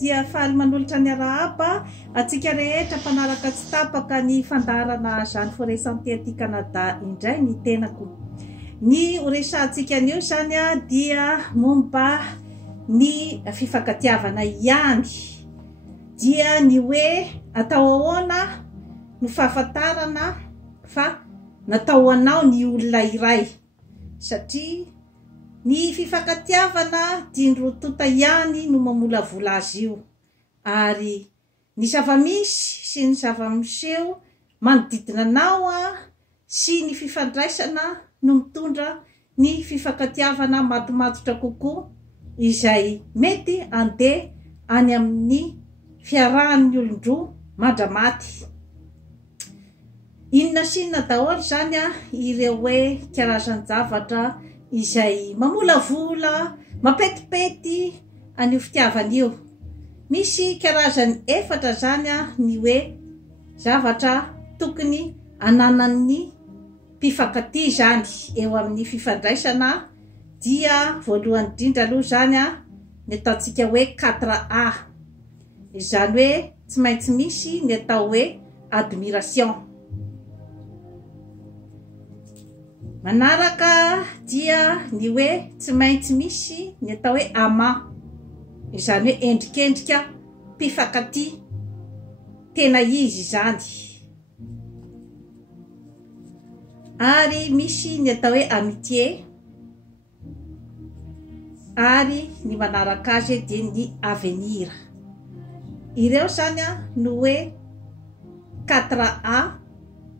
dia faly manolotra ny arahaba atsika rehetra mpanaraka tsy tapaka ny fandarana Jeanne Forêt Santé aty Canada indray ny tenako. Ny horesantsika anio zany dia momba ny fifankatiavana ihany, dia ny hoe atao ahoana no fahafantarana fa natao anao ny olona iray, satria ny fifankatiavana dindrotota ihany no mamolavola azy io, ary ny zava-misy sy ny zava-miseho manodidina anao sy ny fifandraisana no mitondra ny fifankatiavana matomatotra kokoa izay mety andeha any amin'ny fiarahan'ny olon-droa mandramaty. Inona sy inona daholo zany ireo hoe karazan-javatra izay mamolavola, mapetipety an'io fitiavana io. Misy karazany efatra zany ny hoe zavatra tokony ananan'ny mpifankatia zany eo amin'ny fifandraisana, dia voalohany indrindra aloha zany ny ataontsika hoe 4A, izany hoe tsy maintsy misy ny atao hoe admiration. Manaraka dia ny hoe tsy maintsy misy ny atao hoe amant, izany hoe endrikendrika mpifankatia tena izy zany. Ary misy ny atao hoe amitié, ary ny manaraka azy dia ny avenir. Ireo zany no hoe 4A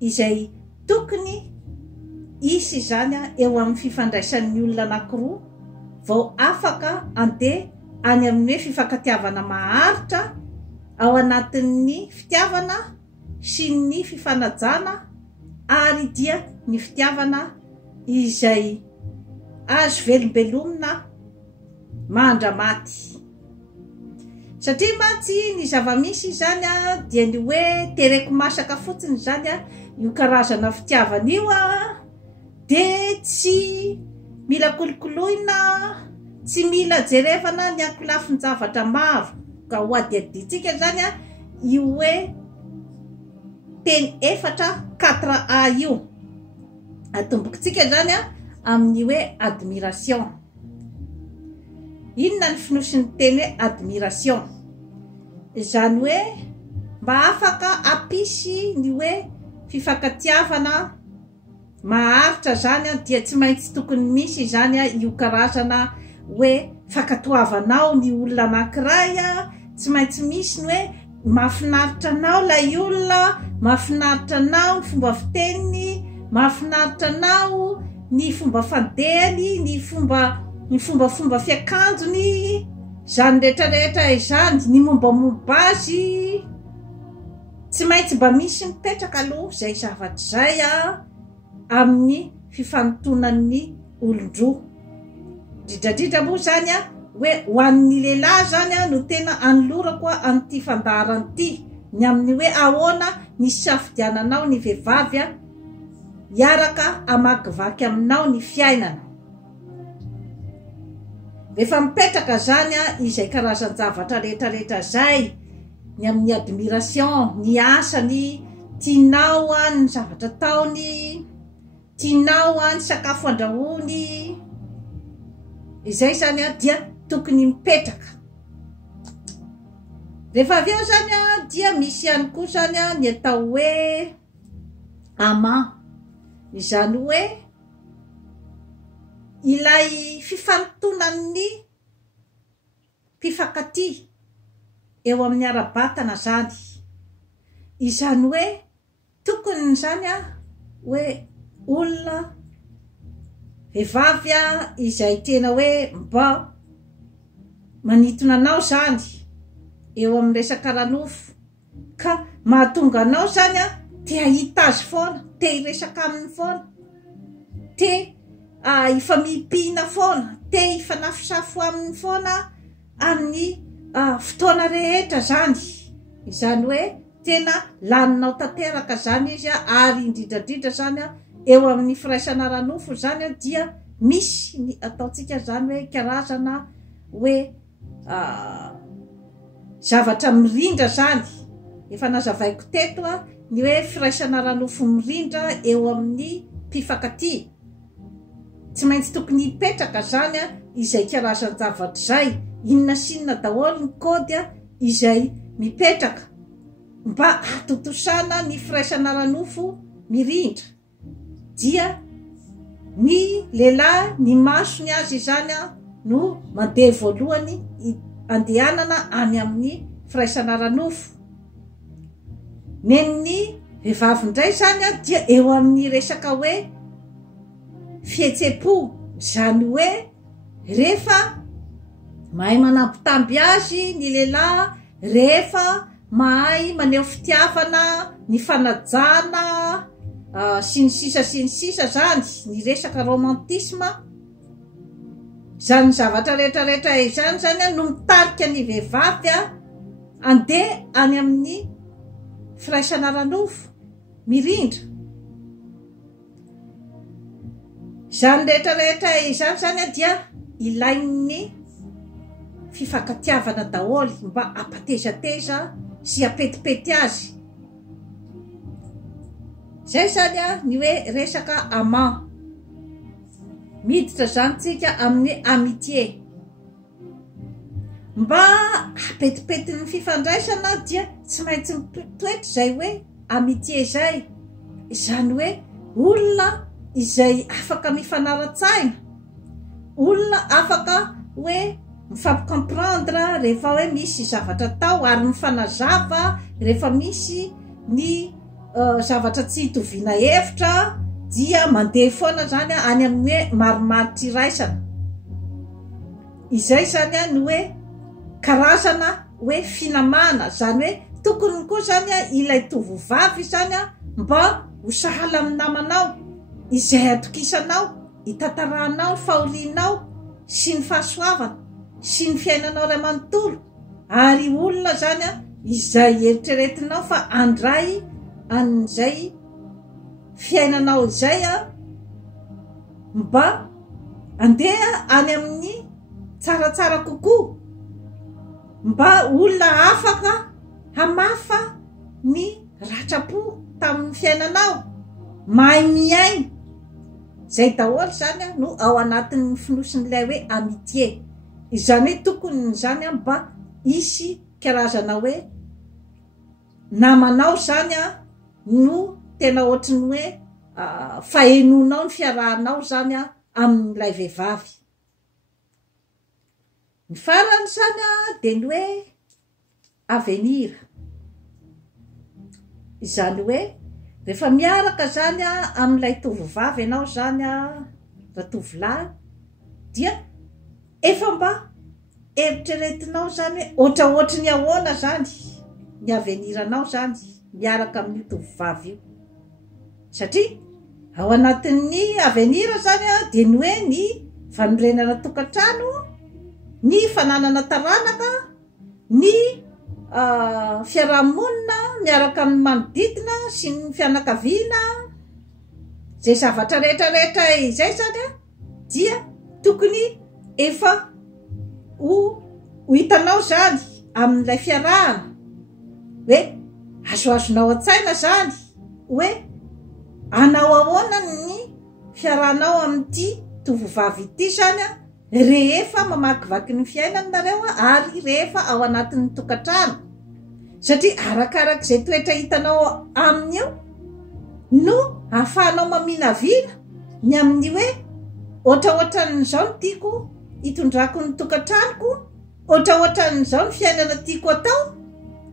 izay tokony isy zany eo amin'ny fifandraisan'ny olona anankiroa vao afaka andeha any amin'ny hoe fifankatiavana maharitra ao anatin'ny fitiavana sy ny fifanajana, ary dia ny fitiavana izay azo velombelomina mandramaty. Satria mantsy ny zava-misy zany dia ny hoe tereko masaka fotsiny zany io karazana fitiavana io de tsy mila kolokoloina, tsy mila jerevana ny ankolafiny zavatra maro ka ho adiaditsika zany io hoe teny efatra 4A io. Atombokitsika zany amin'ny hoe admiration. Inona ny finosin'ny teny hoe admiration? Izany hoe mba afaka apisy ny hoe fifankatiavana maharitra zany dia tsy maintsy tokony misy zany io karazana hoe fankatoavanao ny olona anankiray, tsy maintsy misy ny hoe mahafinaritra anao lay olona, mahafinaritra anao ny fomba fiteniny, mahafinaritra anao ny fomba fandehany, ny fombafomba fiakanjony, zany rehetrarehetra izany, ny mombamomba azy, tsy maintsy mba misy mipetraka aloha zay zavatra zay amin'ny fifantonan'ny olon-droa. Dridradridra moa zany hoe ho an'ny lehilahy zany no tena anolorako an'ity fandarana ity, ny amin'ny hoe ahoana ny safidiananao ny vehivavy hiaraka amakivaky aminao ny fiainana. Rehefa mipetraka zany izay karazan-javatra rehetrarehetra zay, ny amin'ny admiration, ny asany, tianao ny zavatra taony, tianao ny sakafo andrahony, izay zany dia tokony mipetraka. Rehefa avy eo zany dia misy ihany koa zany ny atao hoe amant, izany hoe ilay fifantonan'ny mpifankatia eo amin'ny ara-batana zany. Izany hoe tokony zany hoe olona vehivavy izay tena hoe mba manitona anao zany eo amin'ny resaka ranofo, ka mahatonga anao zany te hahita azy foana, te hiresaka aminy foana, te hifamipihina foana, te hifanafosafo aminy foana amin'ny fotoana rehetra zany. Izany hoe tena laninao tanteraka zany izy, ary indridradridra zany eo amin'ny firaisana ranofo zany dia misy ny ataontsika zany hoe karazana hoe zavatra mirindra zany. Efa nazavaiko teto ny hoe firaisana ranofo mirindra eo amin'ny mpifankatia. Tsy maintsy tokony hipetraka zany izay karazan zavatra zay, inona sinona daholo ny kody izay mipetraka mba hatotosana ny firaisana ranofo mirindra. Dia ny lehilahy ny masony azy zany no mandeha voalohany andehanana any amin'ny firaisana ranofo. Nen'ny vehivavy indray zany dia eo amin'ny resaka hoe fihetsem-po, zany hoe rehefa mahay manampitamby azy ny lehilahy, rehefa mahay maneho fitiavana, ny fanajana sy ny sisa zany, ny resaka romantisme, zany zavatra rehetrarehetra zany no mitarika ny vehivavy andeha any amin'ny firaisana ranofo mirindra. Zany rehetrarehetra zany dia ilain'ny fifankatiavana daholo mba apatezateza sy apetipety azy. Zay zany ny hoe resaka amant. Miditra zany tsika amin'ny amitié. Mba apetipety ny fifandraisana dia tsy maintsy mitoetra zay hoe amitié zay. Zany hoe olona izay afaka mifanara-tsaina, olona afaka hoe mifampi-comprendre rehefa hoe misy zavatra tao, ary mifanazava rehefa misy ny zavatra tsy hitoviana hevitra, dia mandeha foana zany any amin'ny hoe maromaro tsiraisana. Izay zany ny hoe karazana hoe finamana, zany hoe tokony koa zany ilay tovovavy zany mba ho sahala amin'ny namanao izay atokisanao, hitantarahanao, fahorianao sy ny fahasoavana sy ny fiainanao ray manontolo, ary olona zany izay eritreretinao fa andray an'izay fiainanao izay mba andeha any amin'ny tsaratsara kokoa, mba olona afaka hamafa ny ratrapo tamin'ny fiainanao, mahay miaina. Zay daholo zany no ao anatin'ny finosin'ilay hoe amitié. Izany hoe tokony zany mba hisy karazana hoe namanao zany no tena ohatrany hoe fahenonao ny fiarahanao zany amin'ilay vehivavy. Ny farany zany dia ny hoe avenir. Izany hoe rehefa miaraka zany amin'ilay tovovavy ianao zany ratovolahy, dia efa mba eritreretinao zany ohatraohatry ny ahoana zany ny aveniranao zany miaraka amin'ny tovovavy io. Satria ao anatin'ny avenira zany dia ny hoe ny fanorenana tokantrano, ny fananana taranaka, ny fiarahamonina miaraka amin'ny manodidina sy ny fianakaviana. Zay zavatra rehetrarehetra izay zany dia tokony efa ho hitanao zany amin'ilay fiarahana, hoe azoazonao an-tsaina zany hoe anao ahoana ny fiarahanao amin'ity tovovavy ity zany rehefa mamakivaky ny fiainanareo ary rehefa ao anatin'ny tokantrano. Satria arakarak' izay toetra hitanao aminy eo no ahafahanao maminavina ny amin'ny hoe ohatraohatran'izao no tiako hitondrako ny tokantranoko, ohatraohatran'izao ny fiainana tiako atao,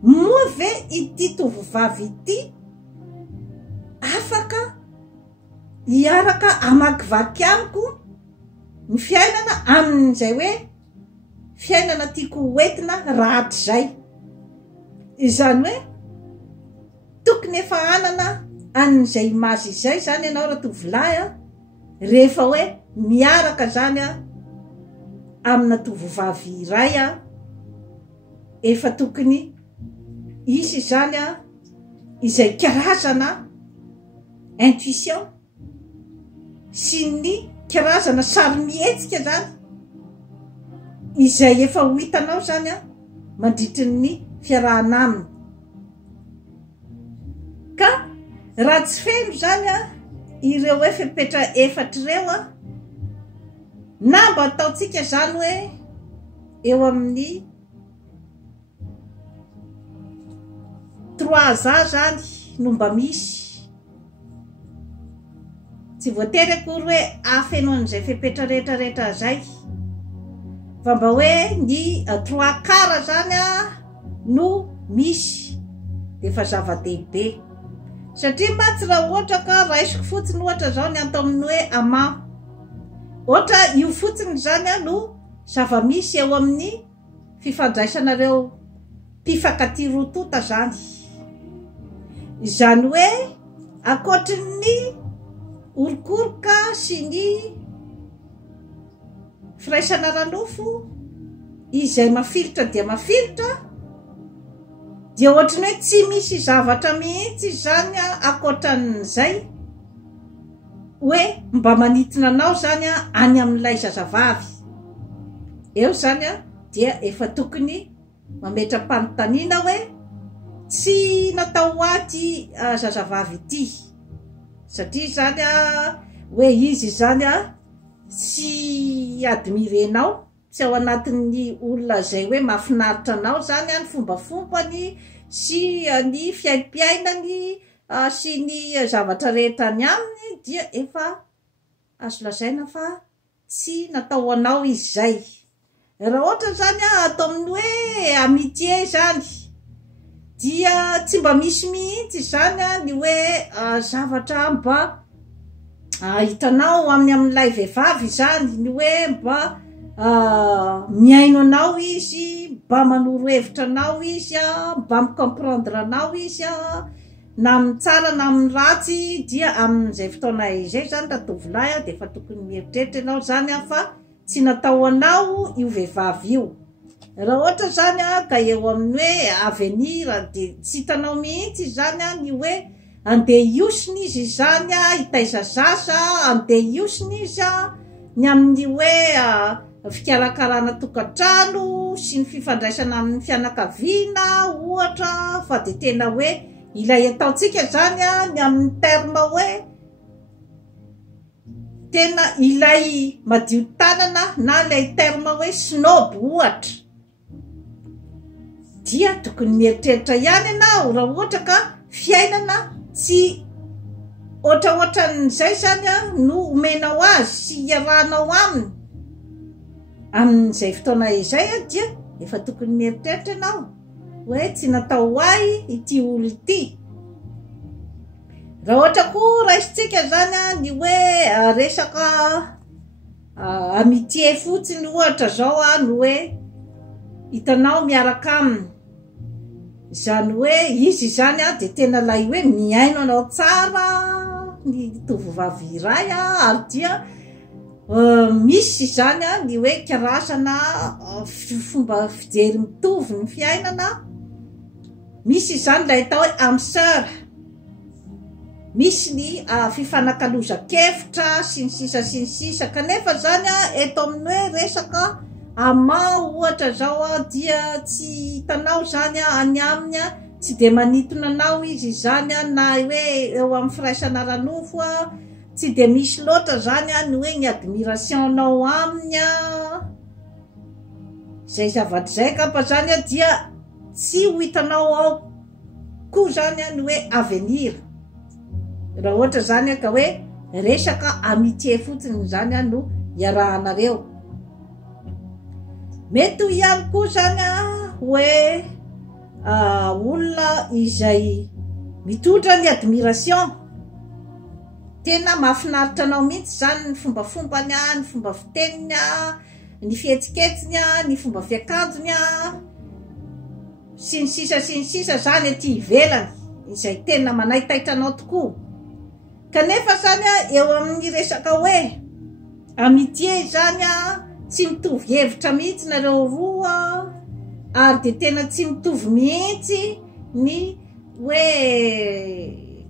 moa ve ity tovovavy ity afaka hiaraka amakivaky amiko ny fiainana amin'izay hoe fiainana tiako hoentina rahatry zay. Izany hoe tokony efa anana an'izay mazy izay zany ianao ratovolahy rehefa hoe miaraka zany amina tovovavy iray efa tokony isy zany izay karazana intuition sy ny karazana sary mihetsika zany izay efa ho hitanao zany mandritry ny fiarahana aminy. Ka raha tsy feno zany ireo hoe fepetra efatra ireo na mba ataotsika zany hoe eo amin'ny 3 za zany no mba misy, tsy voatery akory hoe afeno an'izay fepetra rehetrarehetra zay, fa mba hoe ny 3 quart zany no misy de fa zava-dehibe. Satria matsy raha ohatra ka raisiko fotsiny ohatra zao ny atao amin'ny hoe ama, ohatra io fotsiny zany no zava-misy eo amin'ny fifandraisanareo mpifankatia rotota zany. Izany hoe akoatry ny orokoroka sy ny firaisana ranofo izay mafilitra dia mafilitra, dia ohatrany hoe tsy misy zavatra mihitsy zany akoatran'izay hoe mba manitona anao zany any amin'ilay zazavavy. Eo zany dia efa tokony mametra-panontaniana hoe tsy natao aty zazavavy ity, satria zany hoe izy zany tsy admirenao, tsy ao anatin'ny olona zay hoe mahafinaritra anao zany ny fombafombany sy ny fiaim-piainany sy ny zavatra rehetra ny aminy, dia efa azo lazaina fa tsy natao anao izy zay. Raha ohatra zany atao amin'ny hoe amitié zany, dia tsy mba misy mihitsy zany ny hoe zavatra mba hitanao amin'ilay vehivavy zany, ny hoe mba miaino anao izy, mba manoro hevitra anao izy, mba micomprendre anao izy na amin'ny tsara na amin'ny ratsy. Dia amin'izay fotoana izay zany raha tovolahy dia efa tokony mieritreritra ianao zany fa tsy natao anao io vehivavy io. Raha ohatra zany ka eo amin'ny hoe avenir dia tsy hitanao mihitsy zany ny hoe andeha iosiny izy zany hitaiza zaza, andeha iosiny izy ny amin'ny hoe fikarakarana tokantrano sy ny fifandraisana amin'ny fianakaviana ohatra, fa dia tena hoe ilay ataotsika zany ny amin'ny terme hoe tena ilay madio tanana na ilay terme hoe snob ohatra, dia tokony mieritreritra ihany ianao raha ohatra ka fiainana tsy ohatraohatran'izay zany no omenao azy sy iarahanao aminy amin'izay fotoana izay dia efa tokony mieritreritra ianao hoe tsy natao ahy ity olo ity. Raha ohatra koa raisitsika zany ny hoe resaka amitié fotsiny ohatra zao no hoe hitanao miaraka aminy, izany hoe izy zany dia tena lay hoe miaino anao tsara ny tovovavy iray ary dia misy zany ny hoe karazana fomba fijery mitovy ny fiainana. Misy zany lay atao hoe âme sœur, misy ny fifanakaloza-kevitra sy ny sisa sy ny sisa. Kanefa zany eto amin'ny hoe resaka ama ohatra zao dia tsy hitanao zany any aminy, tsy dia manitona anao izy zany na hoe eo amin'ny firaisana ranofo tsy dia misy loatra zany ny hoe ny admiration anao aminy. Zay zavatra zay kapa zany dia tsy ho hitanao ao koa zany ny hoe avenir, raha ohatra zany ka hoe resaka amitié fotsiny zany no iarahanareo. Mety ihany koa zany hoe olona izay mitondra ny admiration, tena mahafinaritra anao mihitsy zany ny fombafombany, ny fomba fiteniny, ny fihetsiketsiny, ny fomba fiakanjony sy ny sisa zany aty ivelany, izay tena manaitaitra anao tokoa. Kanefa zany eo amin'ny resaka hoe amitié zany tsy mitovy hevitra mihitsy nareo roa, ary dia tena tsy mitovy mihitsy ny hoe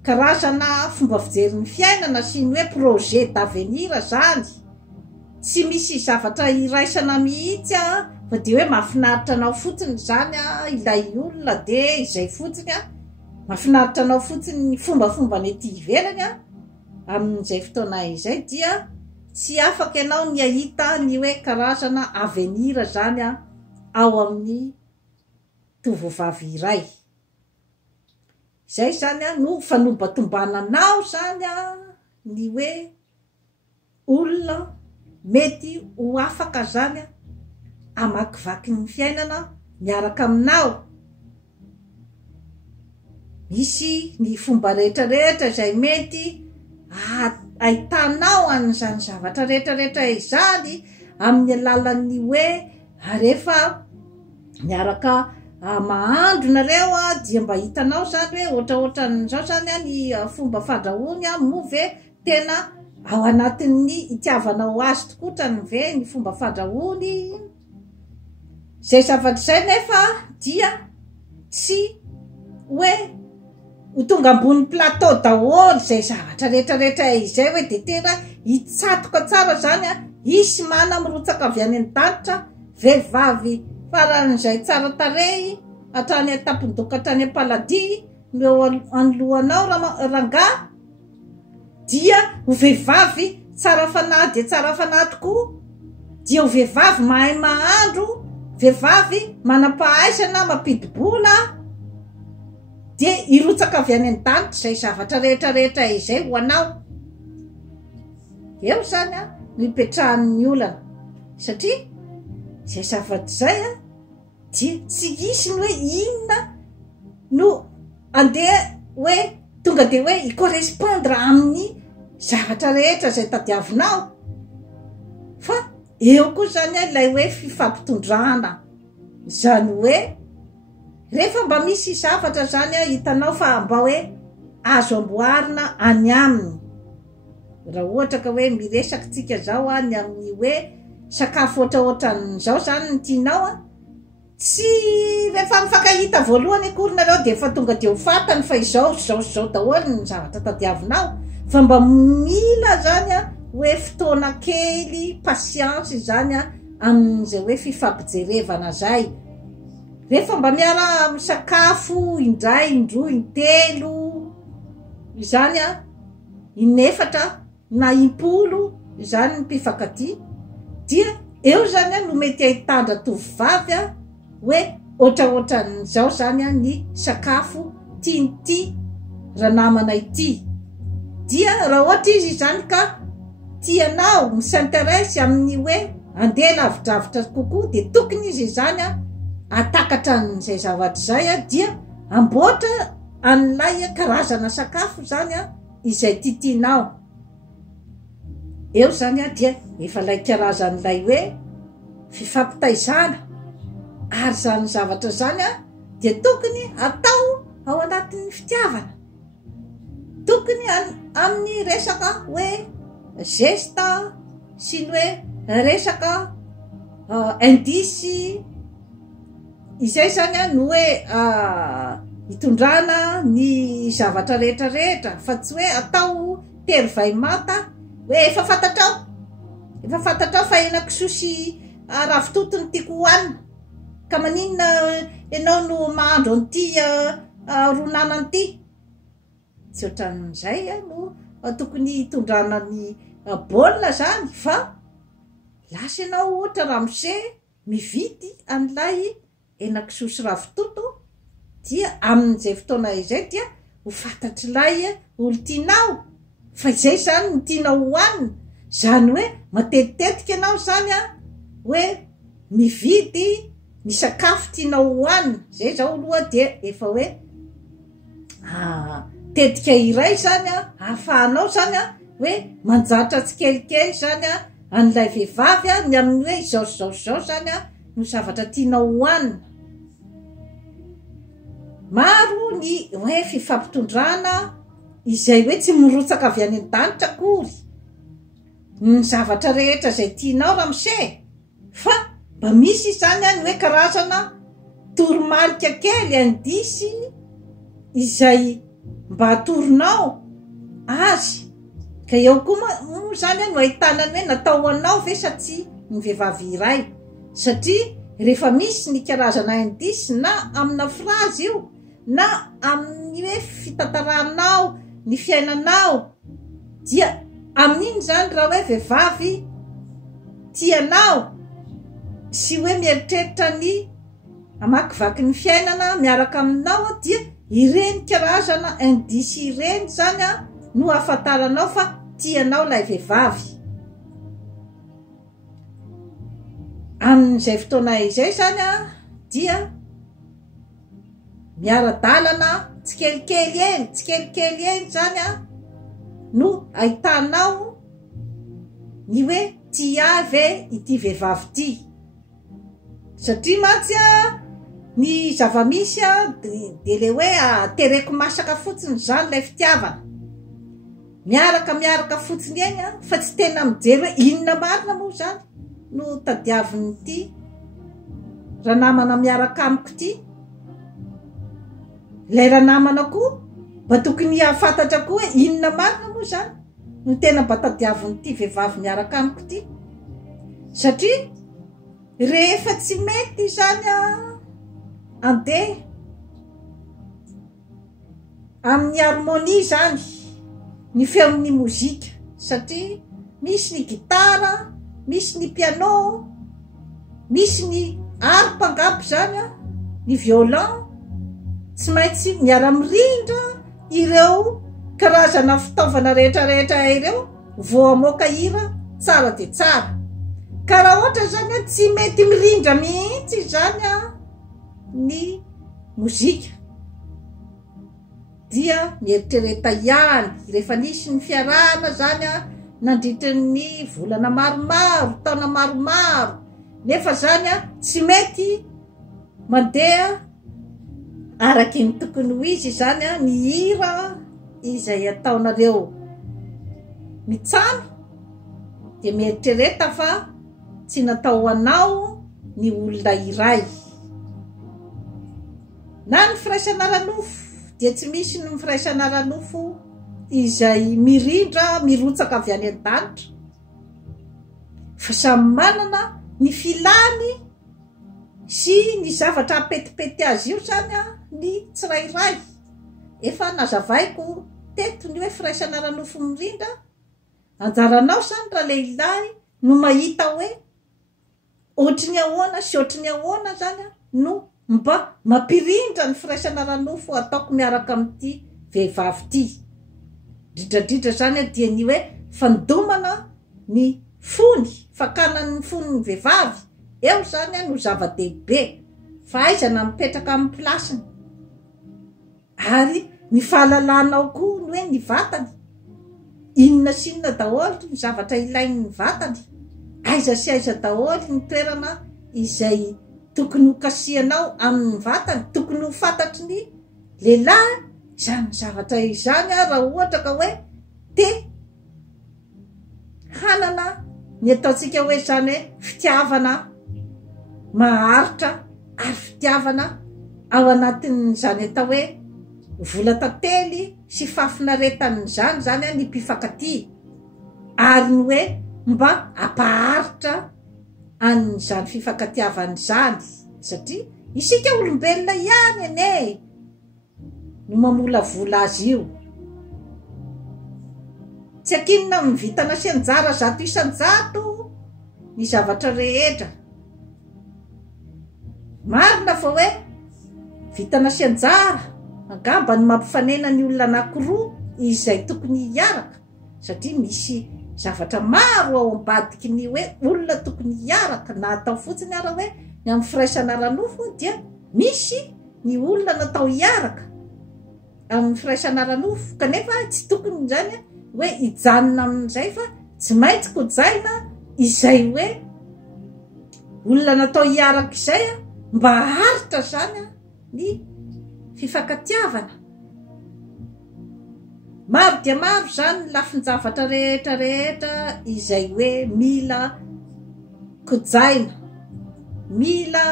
karazana fomba fijery ny fiainana sy ny hoe projet d'avenir zany. Tsy misy zavatra iraisana mihitsy fa de hoe mahafinaritra anao fotsiny zany ilay olona de izay fotsiny mahafinaritra anao fotsiny ny fombafomba ny ety ivelany amin'izay fotoana izay dia tsy afaka ianao ny ahita ny hoe karazana avenir zany ao amin'ny tovovavy iray izay zany no fanombatombananao zany ny hoe olona mety ho afaka zany amakivaky ny fiainana miaraka aminao. Misy ny fomba rehetrarehetra izay mety ahitanao an'izany zavatra rehetrarehetra izany amin'ny alalan'ny hoe rehefa miaraka mahandro nareo dia mba hitanao zany hoe ohatraohatran'izao zany ny fomba fandrahoany move tena ao anatin'ny itiavanao azy tokotrany ve ny fomba fandrahoany. Zay zavatra zay nefa dia tsy hoe ho tonga ambony plateau daholo zay zavatra rehetrarehetra izay hoe de tena hitsatoka tsara zany isy mana mirotsaka avy any an-danitra vehivavy faran'izay tsara tarehy hatrany atampon-doka hatrany am-palady no anoloanao rangahy dia ho vehivavy tsara fanahy de tsara fanahy tokoa, dia ho vehivavy mahay mahandro, vehivavy manam-pahaizana mampidi-bola de irotsaka avy any an-danitra zay zavatra rehetrarehetra izay ho anao. Eo zany no ipetrahan'ny olana satria zay zavatra zay dia tsy isy ny hoe inona no andeha hoe tonga de hoe i-correspondre amin'ny zavatra rehetra zay tadiavinao fa eo koa zany ilay hoe fifampitondrana zany hoe rehefa mba misy zavatra zany hitanao fa mba hoe azo amboarina any aminy. Raha ohatra ka hoe miresaky tsika zao ny amin'ny hoe sakafo ohatraohatran'izao zany ny tianao tsy rehefa mifankahita voalohany akory nareo de efa tonga de ho fatany fa izao daholo ny zavatra tadiavinao fa mba mila zany hoe fotoana kely patience zany amin'izay hoe fifampijerevana zay. Rehefa mba miara misakafo indray indroa intelo zany inefatra na impolo zany ny mpifankatia dia eo zany no mety ahitandra tovovavy hoe ohatraohatran'izao zany ny sakafo tian'ity raha namana ity. Dia raha ohatra izy zany ka tianao misintéresse amin'ny hoe andeha lavitravitra kokoa de tokony izy zany atakatra an'izay zavatra zay dia amboatra an'ilay karazana sakafo zany izay titinao. Eo zany dia efa lay karazan'ilay hoe fifampitaizana ary zany zavatra zany dia tokony atao ao anatin'ny fitiavana, tokony amin'ny resaka hoe gesta sy ny hoe resaka indisy izay zany no hoe hitondrana ny zavatra rehetrarehetra fa tsy hoe atao tery vaimata hoe efa fantatrao fa henan-kisoa sy ravitotony tiako hohanina ka maninona ianao no mahandro an'ity ronana an'ity. Tsy ohatran'izay no tokony hitondrana ny baolina zany fa lasa ianao ohatra ramose mividy an'ilay henan-kisoa sy ravitoto dia amin'izay fotoana izay dia ho fantatrilay olo tianao fa izay zany no tianao hohanina zany hoe matetitetika ianao zany hoe mividy ny sakafo tianao hohanina zay zao aloha dia efa hoe tetika iray zany ahafahanao zany hoe manjatra tsikelikely zany an'ilay vehivavy ny amin'ny hoe izao zany no zavatra tianao hohanina. Maro ny hoe fifampitondrana izay hoe tsy mirotsaka avy any an-danitra akory ny zavatra rehetra zay tianao ramose fa mba misy zany ny hoe karazana toromarika kely indisy izay mba atoronao azy ka eo koa mo zany no ahitanany hoe natao anao ve sa tsy ny vehivavy iray satria rehefa misy ny karazana indisy na amina frazy io na amin'ny hoe fitantaranao ny fiainanao dia amin'iny zany raha hoe vehivavy tianao sy hoe mieritreritra ny amakivaky ny fiainana miaraka aminao dia ireny karazana indisy ireny zany no afantaranao fa tianao lay vehivavy. Amin'izay fotoana izay zany dia miara-dalana tsikelikely eny zany no ahitanao ny hoe tia ve ity vehivavy ty, satria matsy ny zavamisy de le hoe tereko masaka fotsiny zany lay fitiavana miaraka fotsiny eny fa tsy tena mijery hoe inona marina moa zany no tadiaviny ty raha namana miaraka amiko ty. Lay raha namana koa mba tokony afantatra koa hoe inona marina moa zany no tena mba tadiaviny ty vehivavy miaraka amiko ty, satria rehefa tsy mety zany andeha amin'ny harmonie zany ny feon'ny mozika, satria misy ny gitara, misy ny piano, misy ny harpangabo zany ny violon, tsy maintsy miara-mirindra ireo karazana fitaovana rehetrarehetra ireo vao amoaka hira tsara de tsara. Ka raha ohatra zany tsy mety mirindra mihitsy zany ny mozika dia mieritrereta ihany rehefa nisy ny fiarahana zany nandritra ny volana maromaro, taona maromaro, nefa zany tsy mety mandeha araky ny tokony ho izy zany ny hira izay ataonareo mitsano, de mieritrereta fa tsy natao anao ny olona iray. Na ny firaisana ranofo dia tsy misy ny firaisana ranofo izay mirindra mirotsaka avy any an-danitra, fa samy manana ny filany sy ny zavatra apetipety azy io zany ny tsirairay. Efa nazavaiko teto ny hoe firaisana ranofo mirindra, anjaranao zany raha lehilahy no mahita hoe ohatry ny ahoana sy ohatry ny ahoana zany no mba mampirindra ny firaisana ranofo ataoko miaraka amin'ity vehivavy ty. Dridradridra zany dia ny hoe fandomana ny fony, fakanan'ny foniny vehivavy eo zany no zava-dehibe, fahaizana mipetraka amin'ny plasiny, ary ny fahalalanao koa ny hoe ny vatany inona sy inona daholo ny zavatra ilainy ny vatany, aiza sy aiza daholo ny toerana izay tokony ho kasianao amin'ny vatany, tokony ho fantatry ny lehilahy izany zavatra izany raha ohatra ka hoe te hanana ny ataontsika hoe zany hoe fitiavana maharitra ary fitiavana ao anatin'izany atao hoe vola tantely sy fafinaretany zany zany ny mpifankatia, ary ny hoe mba ampaharitra an'izany fifankatiavany zany, satria isika olombelona ihany ene no mamolavola azy io. Tsy akinona mivitana sy anjara 100% ny zavatra rehetra, marina fa hoe vitana sy anjara angamba ny mampifanena ny olona anankiroa izay tokony hiaraka, satria misy zavatra maro ao ambadiky ny hoe olona tokony hiaraka, na atao fotsiny ara hoe ny amin'ny firaisana ranofo dia misy ny olona natao hiaraka amin'ny firaisana ranofo, kanefa tsy tokony zany hoe hijanona amin'izay fa tsy maintsy kojaina izay hoe olona natao hiaraka izay mba haritra zany ny fifankatiavana. Maro dia maro zany ny lafin-javatra rehetrarehetra izay hoe mila kojaina, mila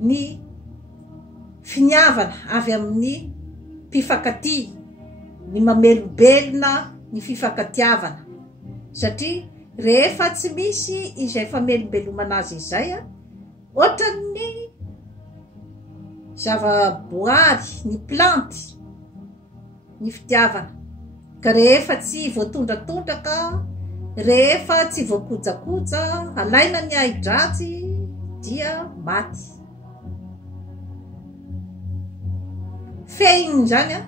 ny finiavana avy amin'ny mpifankatia, ny mamelobelona ny fifankatiavana, satria rehefa tsy misy izay famelobelomana azy izay ohatran'ny zavaboary ny planty ny fitiavana ka rehefa tsy voatondratondraka rehefa tsy voakojakoja alaina ny ahi-dratsy dia maty fehiny zany a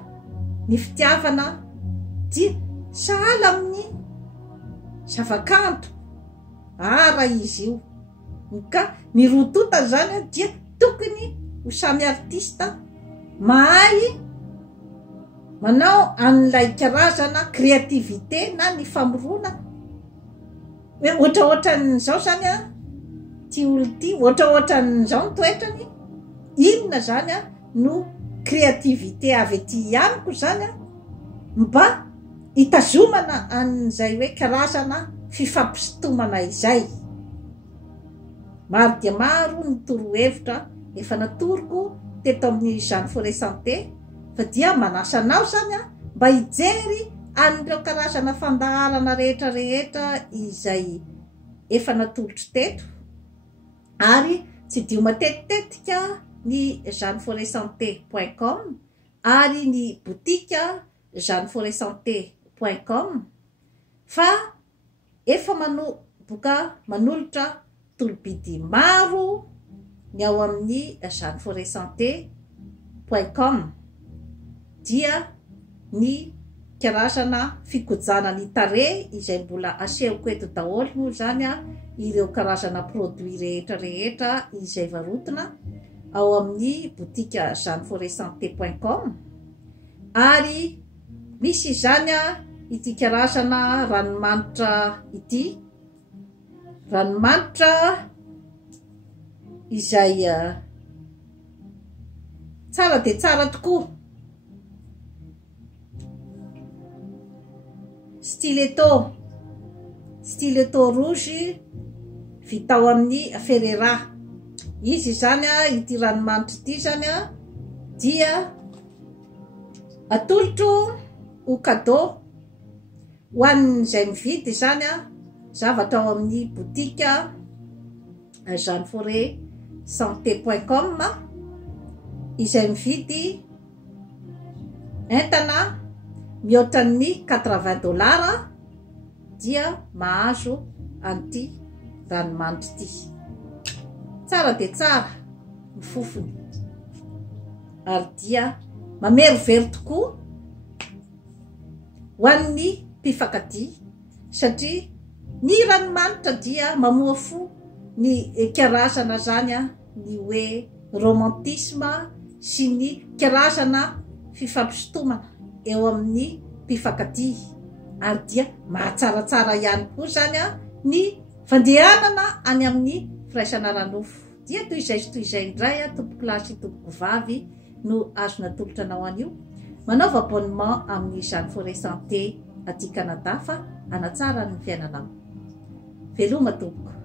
ny fitiavana dia sahala amin'ny zavakanto ara izy io ka ny rotota zany a dia tokony ho samy artista mahay manao an'ilay karazana créativité na ny famorona hoe ohatraohatran'izao zany a ty olo ty ohatraohatran'izao ny toetrany inona zany a no créativité avy aty ihaniko zany a mba hitazomana an'izay hoe karazana fifampisintomana izay maro dia maro ny torohevitra efa natoroko teto amin'ny Jeanne Forêt Santé fa dia manasanao zany a mba hijery an'ireo karazana fandaharana rehetra rehetra izay efa natolotro teto ary tsy dio matetitetika ny jeanneforêtsanté.com ary ny botika jeanneforêtsanté.com fa efa boka manolotra tolobidy maro ny ao amin'ny jeanneforêtsanté.com dia ny karazana fikojana ny tare izay mbola asehoko eto daholo moa zany a ireo karazana produit rehetra rehetra izay varotona ao amin'ny botika jeanneforêtsanté.com ary misy zany a ity karazana ranomanitra ity ranomanitra izay tsara de tsara tokoa stiletto rouge vita ao amin'ny Ferrera izy zany a ity ranomanitra ity zany a dia atolotro ho cadeau ho an'izay mividy zany a zavatra ao amin'ny botika jeanneforêtsanté.com izay mividy entana mihoatran'ny $80 dia mahazo an'ity ranomanitra ity tsara de tsara ny fofony ary dia mamerovero tokoa ho an'ny mpifankatia satria ny ranomanitra dia mamoa fo ny karazana zany a ny hoe romantisme sy ny karazana fifampisintomana eo amin'ny mpifankatia ary dia mahatsaratsara ihany koa zany a ny fandehanana any amin'ny firaisana ranofo dia toy izay indray a tompoko lahy sy tompoko vavy no azo natolotra anao an'io manaova abonnement amin'ny Jeanne Forêt Santé aty Canada fa hanatsara ny fiainanao veloma tompoko